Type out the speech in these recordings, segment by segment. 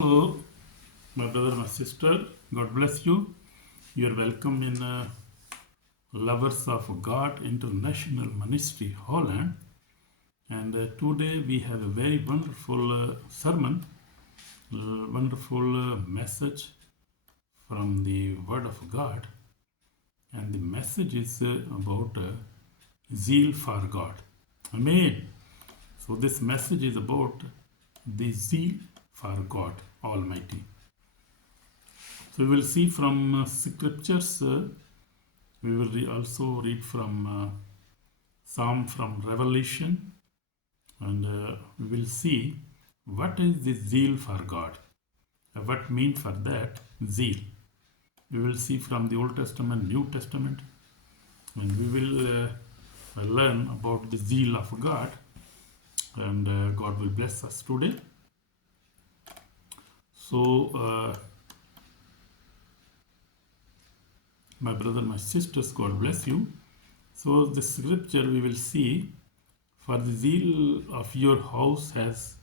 Hello, my brother, my sister. God bless you. You are welcome in Lovers of God International Ministry Holland. And today we have a very wonderful sermon, wonderful message from the Word of God. And the message is about zeal for God. Amen. So this message is about the zeal for God Almighty. So we will see from scriptures. We will also read from Psalm from Revelation, and we will see what is the zeal for God. What means for that zeal? We will see from the Old Testament, New Testament, and we will learn about the zeal of God. And God will bless us today. So, my brother, my sisters, God bless you. So the scripture we will see, for the zeal of your house has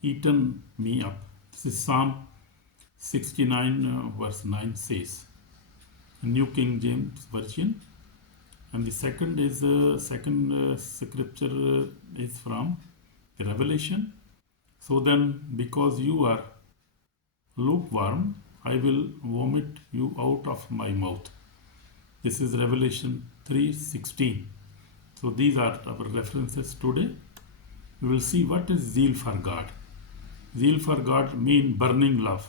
eaten me up. This is Psalm 69 verse 9 says, New King James Version. And the second is scripture is from the Revelation. So then, because you are lukewarm, I will vomit you out of my mouth. This is Revelation 3:16. So these are our references today. We will see what is zeal for God. Zeal for God means burning love,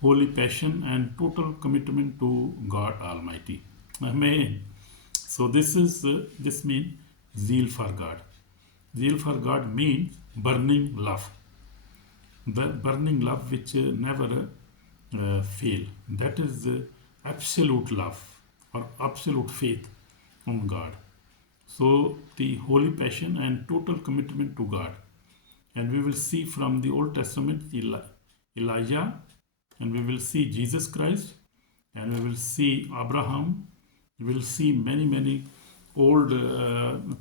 holy passion, and total commitment to God Almighty. Amen. So this means zeal for God. Zeal for God means burning love. The burning love which never fail. That is absolute love or absolute faith on God. So the holy passion and total commitment to God. And we will see from the Old Testament Elijah, and we will see Jesus Christ, and we will see Abraham. We will see many old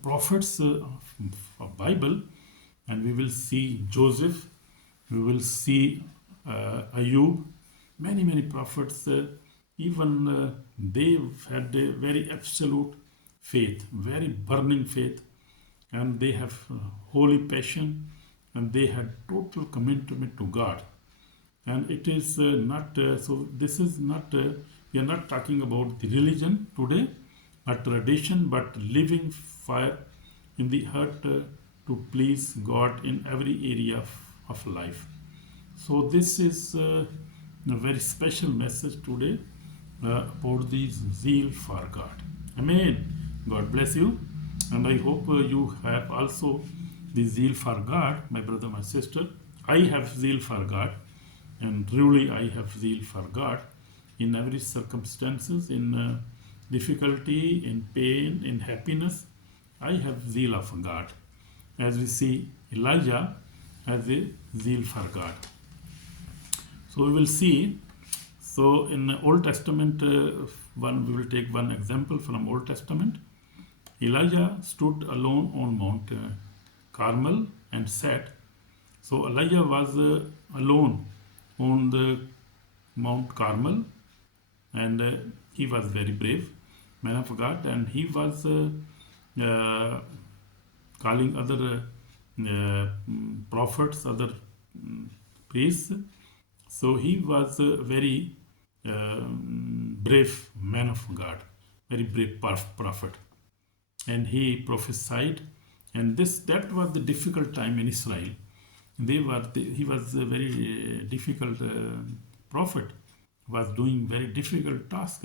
prophets of Bible, and we will see Joseph. We will see Ayub. Many prophets. Even they had a very absolute faith, very burning faith, and they have holy passion, and they had total commitment to God. And it is not so. This is not. We are not talking about the religion today, a tradition, but living fire in the heart to please God in every area of life. So this is a very special message today about the zeal for God. Amen. God bless you, and I hope you have also the zeal for God, my brother, my sister. I have zeal for God, and truly I have zeal for God in every circumstances, in difficulty, in pain, in happiness. I have zeal of God. As we see, Elijah has a zeal for God. So we will see. So in the Old Testament, we will take one example from Old Testament. Elijah stood alone on Mount Carmel and said. So Elijah was alone on the Mount Carmel, and he was very brave man of God, and he was calling other prophets, other priests. So he was a very brave man of God, very brave prophet, and he prophesied. And that was the difficult time in Israel. He was a very difficult prophet, was doing very difficult task,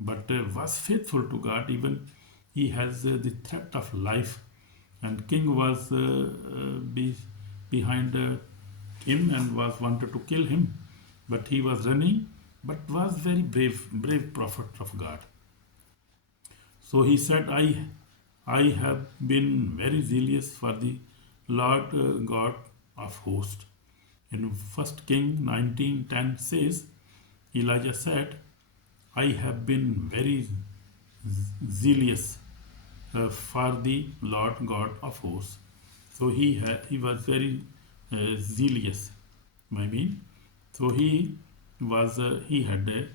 but was faithful to God. Even he has the threat of life, and king was behind him and was wanted to kill him, but he was running, but was very brave prophet of God. So he said, I have been very zealous for the Lord God of hosts. In 1 King 19:10 says, Elijah said, I have been very zealous for the Lord God of hosts. So he was very zealous I mean, so he had a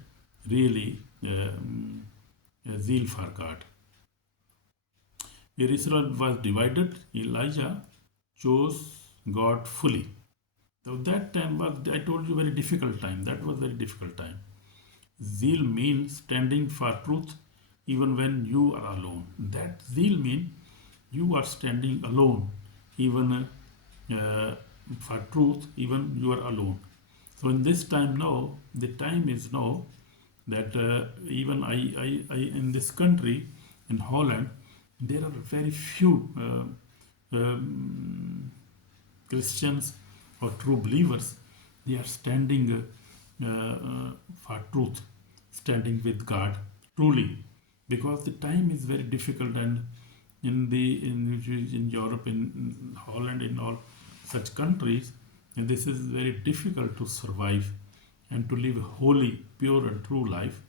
really a zeal for God. Where Israel was divided, Elijah chose God fully. So that time was, I told you, very difficult time. That was very difficult time. Zeal means standing for truth even when you are alone. That zeal means you are standing alone even for truth even you are alone. So in this time now, the time is now that even I in this country, in Holland, there are very few Christians or true believers. They are standing for truth, standing with God truly, because the time is very difficult, and in Europe, in Holland, in all such countries, and this is very difficult to survive and to live a holy, pure, and true life,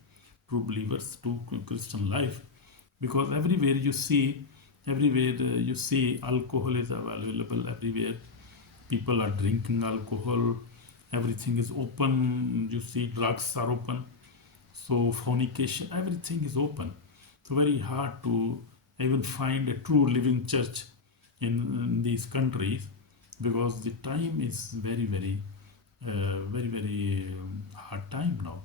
true believers, true Christian life, because everywhere you see alcohol is available everywhere. People are drinking alcohol. Everything is open. You see drugs are open. So fornication, everything is open. So very hard to even find a true living church in these countries, because the time is very hard time now.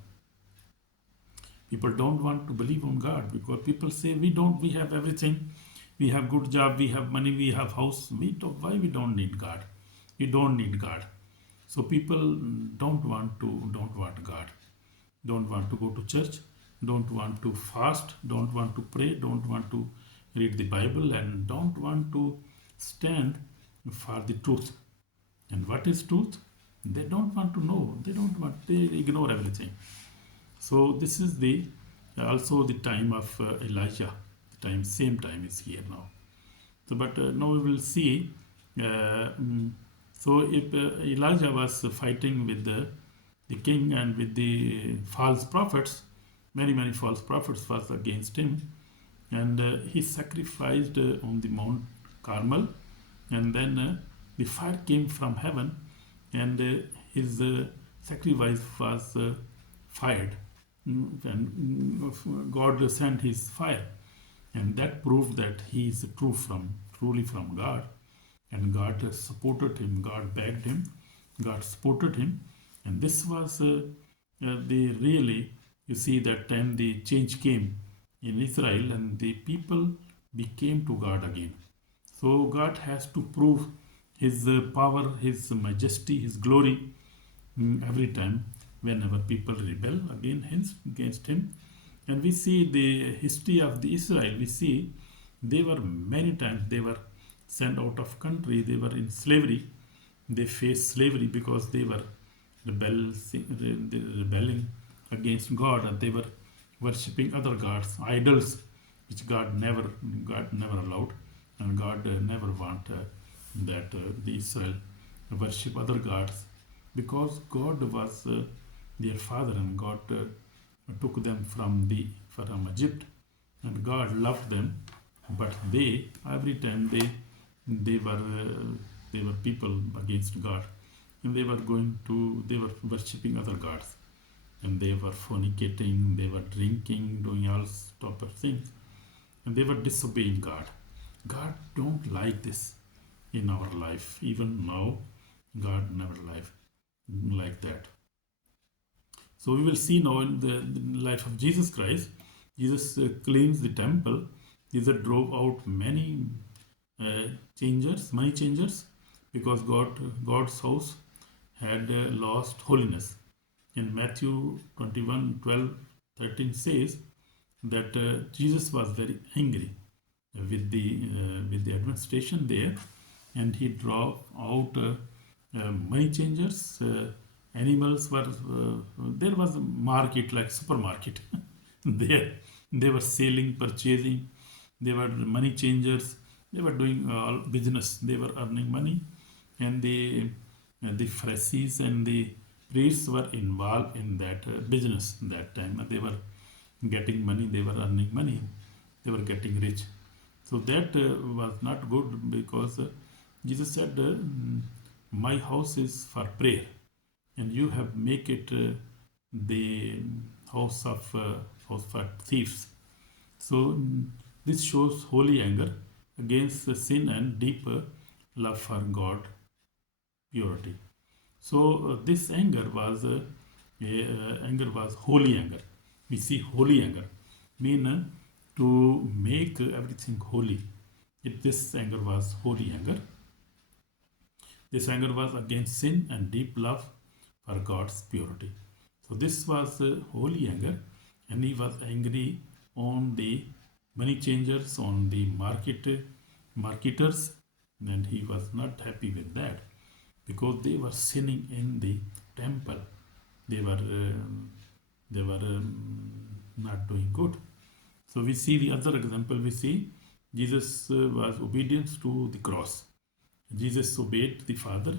People don't want to believe on God because people say we have everything, we have good job, we have money, we have house. Why we don't need God? We don't need God. So people don't want God, don't want to go to church, don't want to fast, don't want to pray, don't want to read the Bible, and don't want to stand for the truth. And what is truth? They don't want to know. They ignore everything. So this is the also the time of Elijah. Same time is here now. So, but now we will see. So if Elijah was fighting with the king and with the false prophets, many false prophets was against him, and he sacrificed on the Mount Carmel, and then the fire came from heaven, and his sacrifice was fired, and God sent his fire, and that proved that he is truly from God, and God supported him, God backed him, God supported him, and this was the really, you see, that time the change came in Israel, and the people became to God again. So God has to prove his power, his majesty, his glory every time whenever people rebel against him. And we see the history of the Israel. We see they were many times they were sent out of country. They were in slavery. They faced slavery because they were rebelling against God, and they were worshipping other gods, idols, which God never allowed, and God never want that the Israel worship other gods, because God was their father, and God took them from Egypt, and God loved them, but they every time they were people against God, and they were worshipping other gods, and they were fornicating, they were drinking, doing all type of things, and they were disobeying God. God don't like this in our life. Even now, God never like that. So we will see now in the life of Jesus Christ. Jesus cleansed the temple. Jesus drove out many changers, because God's house had lost holiness. In Matthew 21:12-13 says that Jesus was very angry with the administration there, and he drove out money changers. Animals were there was a market like supermarket there. They were selling, purchasing. They were money changers. They were doing all business. They were earning money, and the Pharisees and the priests were involved in that business that time. They were getting money. They were earning money. They were getting rich. So that was not good, because Jesus said, "My house is for prayer." and you have make it the house of thieves. So this shows holy anger against the sin and deeper love for God, purity. So this anger was holy anger. We see holy anger mean to make everything holy. This anger was holy anger. This anger was against sin and deep love for God's purity. So this was holy anger, and he was angry on the money changers, on the marketers, and he was not happy with that because they were sinning in the temple. They were not doing good. So we see the other example. We see Jesus was obedient to the cross. Jesus obeyed the Father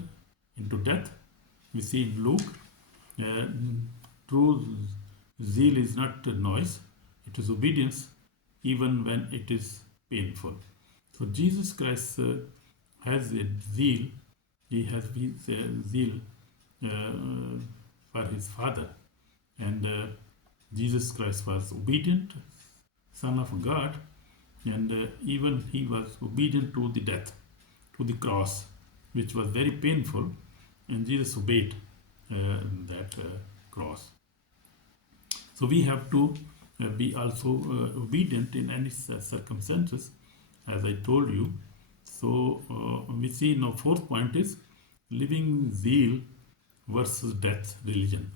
into death. We see in Luke, uh, true zeal is not noise, it is obedience even when it is painful. So Jesus Christ has a zeal, he has his zeal for his Father, and Jesus Christ was obedient, Son of God, and even he was obedient to the death, to the cross, which was very painful, and Jesus obeyed that cross. So we have to be also obedient in any circumstances, as I told you. So we see now fourth point is living zeal versus death religion.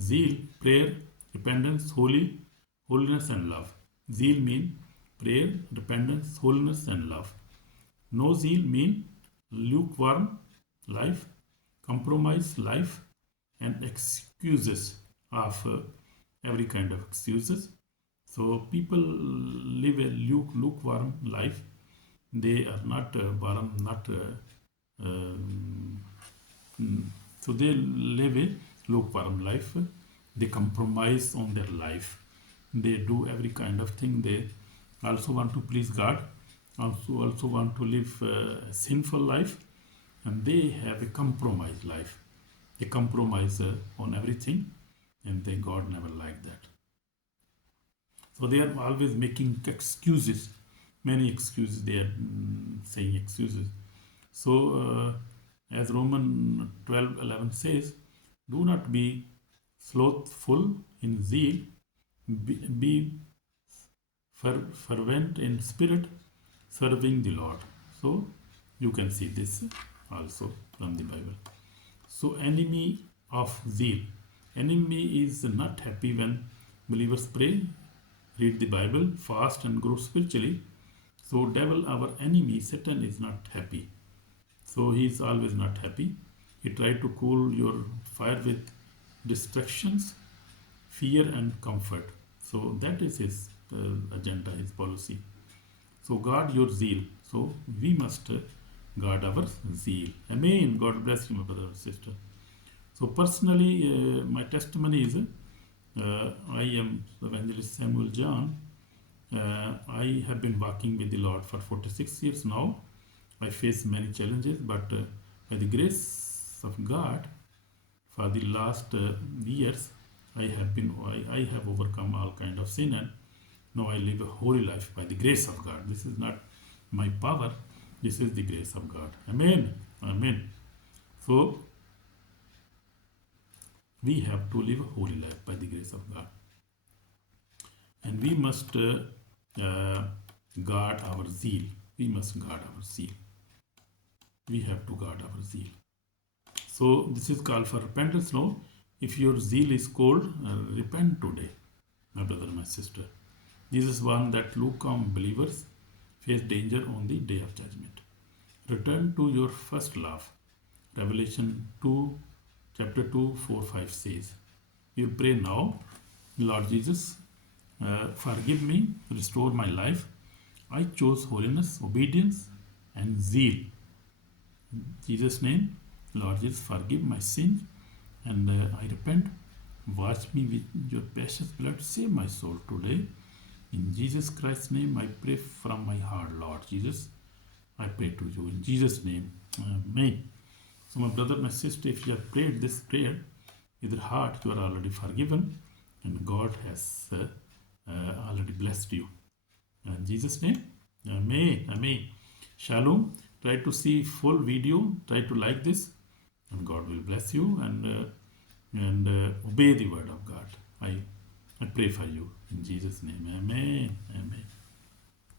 Zeal, prayer, repentance, holiness and love. Zeal mean prayer, repentance, holiness and love. No zeal mean lukewarm life, compromised life, and excuses of every kind of excuses. So people live a lukewarm life. They are not warm, not so they live a lukewarm life. They compromise on their life. They do every kind of thing. They also want to please God, also want to live a sinful life, and they have a compromised life. They compromise on everything, and they God never liked that. So they are always making excuses, many excuses. They are saying excuses. So as Romans 12:11 says, do not be slothful in zeal, be fervent in spirit, serving the Lord. So you can see this also from the Bible. So enemy of zeal. Enemy is not happy when believers pray, read the Bible, fast and grow spiritually. So devil, our enemy, Satan, is not happy. So he is always not happy. He tried to cool your fire with distractions, fear and comfort. So that is his agenda, his policy. So guard your zeal. So we must guard our zeal. Amen. God bless you, my brother and sister. So personally, my testimony is I am Evangelist Samuel John. I have been walking with the Lord for 46 years now. I face many challenges, but by the grace of God, for the last years, I have overcome all kind of sin, and now I live a holy life by the grace of God. This is not my power. This is the grace of God. Amen. Amen. So we have to live a holy life by the grace of God, and we must guard our zeal. We must guard our zeal. We have to guard our zeal. So this is called for repentance now. If your zeal is cold, repent today, my brother, my sister. Jesus warned that lukewarm believers face danger on the day of judgment. Return to your first love. Revelation 2, chapter 2, 4, 5 says. You pray now, Lord Jesus, forgive me, restore my life. I chose holiness, obedience, and zeal. In Jesus' name, Lord Jesus, forgive my sins, and I repent. Wash me with your precious blood. Save my soul today. In Jesus Christ's name, I pray from my heart, Lord Jesus. I pray to you in Jesus' name. Amen. So my brother, my sister, if you have prayed this prayer with your heart, you are already forgiven and God has already blessed you. In Jesus' name, Amen, Amen. Shalom. Try to see full video. Try to like this, and God will bless you and obey the word of God. I pray for you in Jesus' name. Amen. Amen.